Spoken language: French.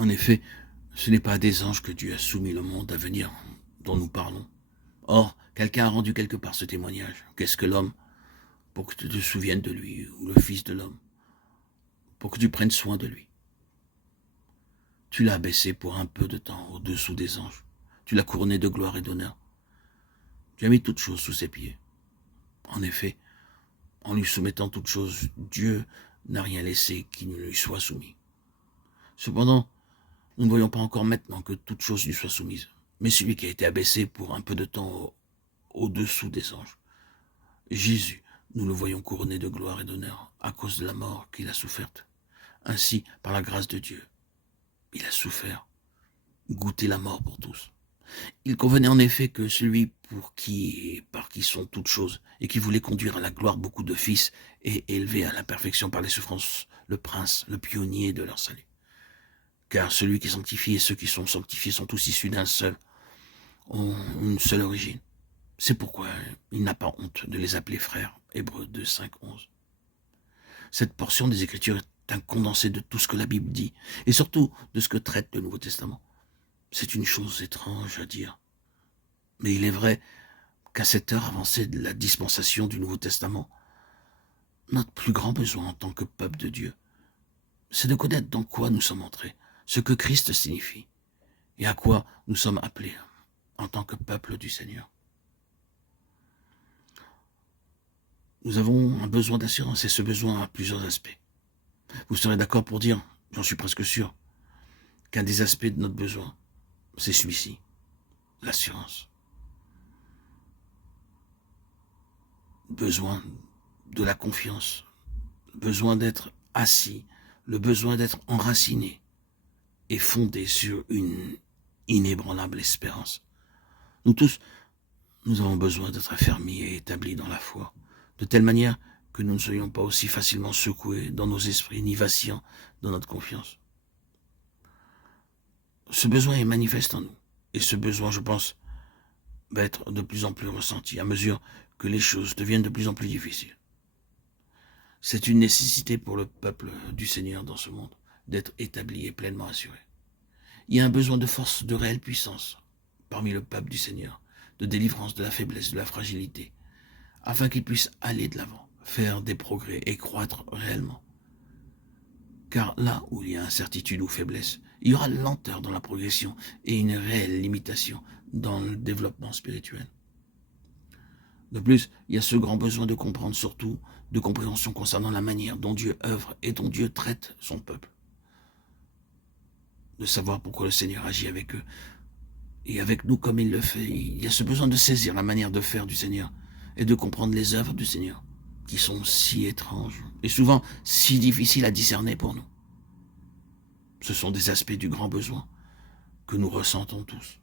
En effet, ce n'est pas à des anges que Dieu a soumis le monde à venir dont nous parlons. Or, quelqu'un a rendu quelque part ce témoignage. Qu'est-ce que l'homme pour que tu te souviennes de lui, ou le Fils de l'homme, pour que tu prennes soin de lui? Tu l'as abaissé pour un peu de temps au-dessous des anges. Tu l'as couronné de gloire et d'honneur. Tu as mis toutes choses sous ses pieds. En effet, en lui soumettant toutes choses, Dieu n'a rien laissé qui ne lui soit soumis. Cependant, nous ne voyons pas encore maintenant que toute chose lui soit soumise. Mais celui qui a été abaissé pour un peu de temps au-dessous des anges, Jésus, nous le voyons couronné de gloire et d'honneur à cause de la mort qu'il a soufferte. Ainsi, par la grâce de Dieu, il a souffert, goûté la mort pour tous. Il convenait en effet que celui pour qui et par qui sont toutes choses, et qui voulait conduire à la gloire beaucoup de fils, et élever à la perfection par les souffrances le prince, le pionnier de leur salut. Car celui qui sanctifie et ceux qui sont sanctifiés sont tous issus d'un seul, ont une seule origine. C'est pourquoi il n'a pas honte de les appeler frères. Hébreux 2, 5, 11. Cette portion des Écritures est un condensé de tout ce que la Bible dit, et surtout de ce que traite le Nouveau Testament. C'est une chose étrange à dire, mais il est vrai qu'à cette heure avancée de la dispensation du Nouveau Testament, notre plus grand besoin en tant que peuple de Dieu, c'est de connaître dans quoi nous sommes entrés, ce que Christ signifie, et à quoi nous sommes appelés en tant que peuple du Seigneur. Nous avons un besoin d'assurance, et ce besoin a plusieurs aspects. Vous serez d'accord pour dire, j'en suis presque sûr, qu'un des aspects de notre besoin, c'est celui-ci, l'assurance. Besoin de la confiance, besoin d'être assis, le besoin d'être enraciné et fondé sur une inébranlable espérance. Nous tous, nous avons besoin d'être affermis et établis dans la foi, de telle manière que nous ne soyons pas aussi facilement secoués dans nos esprits, ni vacillants dans notre confiance. Ce besoin est manifeste en nous, et ce besoin, je pense, va être de plus en plus ressenti à mesure que les choses deviennent de plus en plus difficiles. C'est une nécessité pour le peuple du Seigneur dans ce monde d'être établi et pleinement assuré. Il y a un besoin de force, de réelle puissance parmi le peuple du Seigneur, de délivrance de la faiblesse, de la fragilité, afin qu'il puisse aller de l'avant, faire des progrès et croître réellement. Car là où il y a incertitude ou faiblesse, il y aura lenteur dans la progression et une réelle limitation dans le développement spirituel. De plus, il y a ce grand besoin de comprendre, surtout de compréhension concernant la manière dont Dieu œuvre et dont Dieu traite son peuple. De savoir pourquoi le Seigneur agit avec eux et avec nous comme il le fait. Il y a ce besoin de saisir la manière de faire du Seigneur et de comprendre les œuvres du Seigneur, qui sont si étranges et souvent si difficiles à discerner pour nous. Ce sont des aspects du grand besoin que nous ressentons tous.